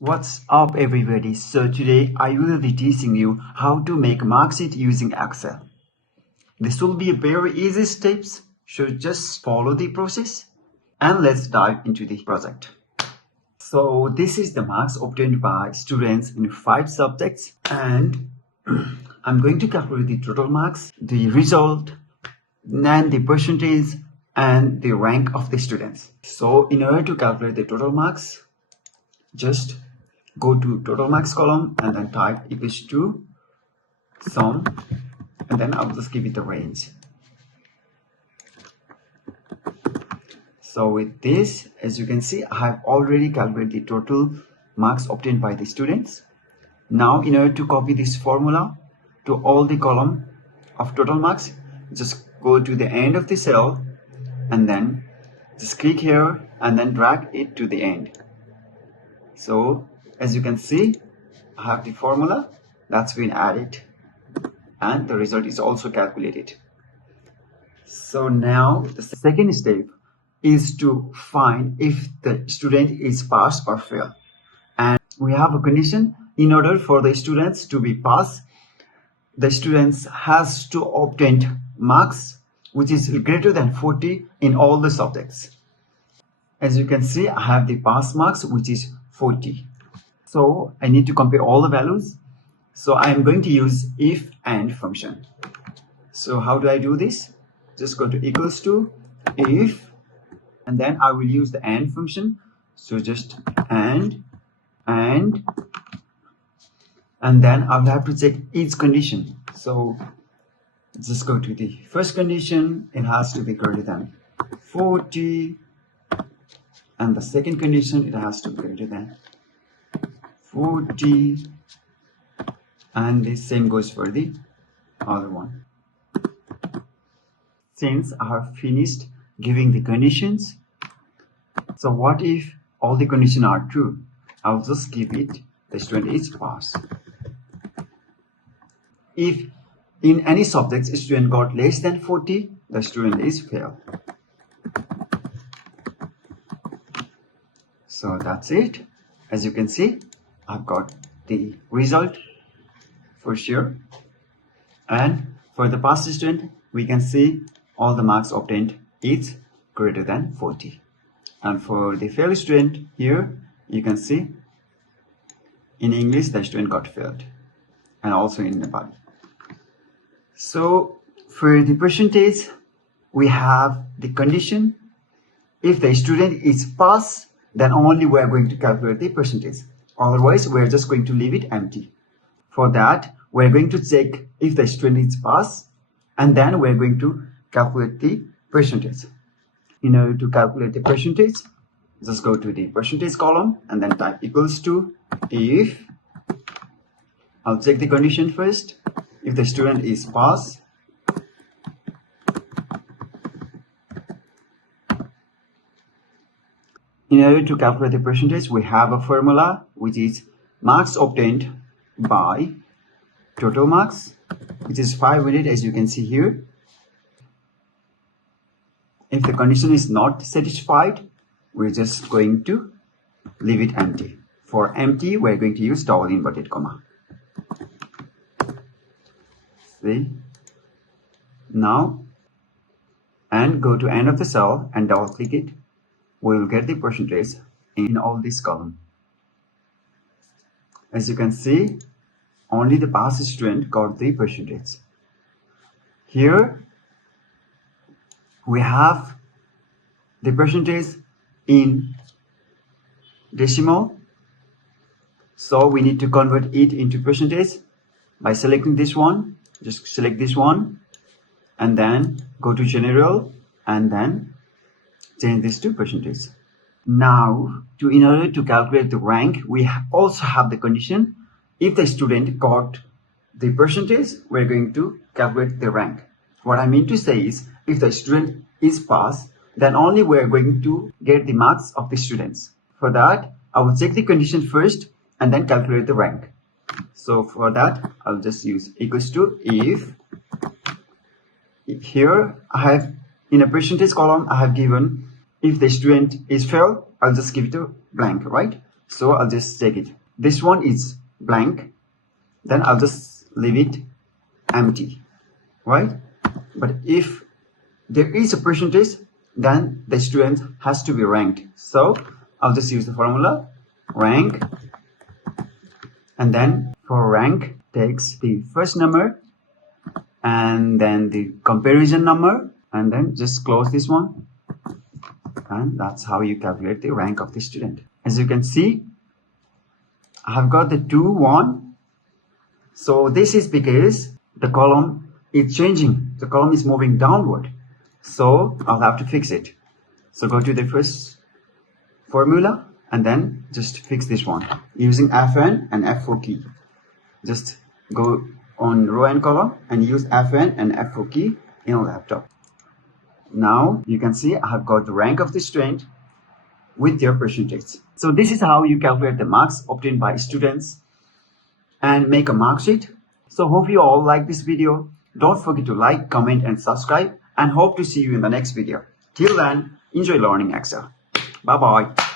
What's up everybody? So today I will be teaching you how to make Marksheet using Excel. This will be a very easy steps, so just follow the process and let's dive into the project. So this is the marks obtained by students in 5 subjects and I'm going to calculate the total marks, the result, and the percentage and the rank of the students. So in order to calculate the total marks, just go to total marks column and then type equals to sum, and then I'll just give it a range. So with this, as you can see, I have already calculated the total marks obtained by the students. Now in order to copy this formula to all the column of total marks, just go to the end of the cell and then just click here and then drag it to the end. So as you can see, I have the formula that's been added and the result is also calculated. So now the second step is to find if the student is pass or fail. And we have a condition: in order for the students to be pass, the students has to obtain marks which is greater than 40 in all the subjects. As you can see, I have the pass marks which is 40. So I need to compare all the values. So I am going to use if and function. So how do I do this? Just go to equals to if, and then I will use the and function. So just and then I will have to check each condition. So just go to the first condition, it has to be greater than 40, and the second condition, it has to be greater than 40, and the same goes for the other one. Since I have finished giving the conditions, so what if all the conditions are true? I'll just give it the student is pass. If in any subjects a student got less than 40, the student is fail. So that's it. As you can see, I've got the result for sure, and for the pass student we can see all the marks obtained is greater than 40, and for the fail student here you can see in English the student got failed, and also in Nepali. So for the percentage, we have the condition: if the student is pass, then only we are going to calculate the percentage. Otherwise, we are just going to leave it empty. For that, we are going to check if the student is pass, and then we are going to calculate the percentage. In order to calculate the percentage, just go to the percentage column and then type equals to if. I'll check the condition first. If the student is pass, in order to calculate the percentage, we have a formula which is marks obtained by total marks, which is 500, as you can see here. If the condition is not satisfied, we're just going to leave it empty. For empty, we're going to use double inverted comma. See? Now, and go to end of the cell and double click it. We will get the percentage in all this column. As you can see, only the pass student got the percentage. Here we have the percentage in decimal, so we need to convert it into percentage by selecting this one. Just select this one and then go to general and then change this to percentage. Now, in order to calculate the rank, we also have the condition: if the student got the percentage, we're going to calculate the rank. What I mean to say is, if the student is pass, then only we're going to get the marks of the students. For that, I will check the condition first and then calculate the rank. So for that, I'll just use equals to if. Here I have in a percentage column, I have given if the student is failed, I'll just give it a blank, right? So I'll just take it. This one is blank. Then I'll just leave it empty, right? But if there is a percentage, then the student has to be ranked. So I'll just use the formula rank, and then for rank takes the first number and then the comparison number, and then just close this one, and that's how you calculate the rank of the student. As you can see, I have got the 2 1. So this is because the column is changing, the column is moving downward, so I'll have to fix it. So go to the first formula and then just fix this one using Fn and F4 key. Just go on row and column and use Fn and F4 key in a laptop. Now you can see I have got the rank of the student with their percentage. So this is how you calculate the marks obtained by students and make a mark sheet. So hope you all like this video. Don't forget to like, comment and subscribe, and hope to see you in the next video. Till then, enjoy learning Excel. Bye bye.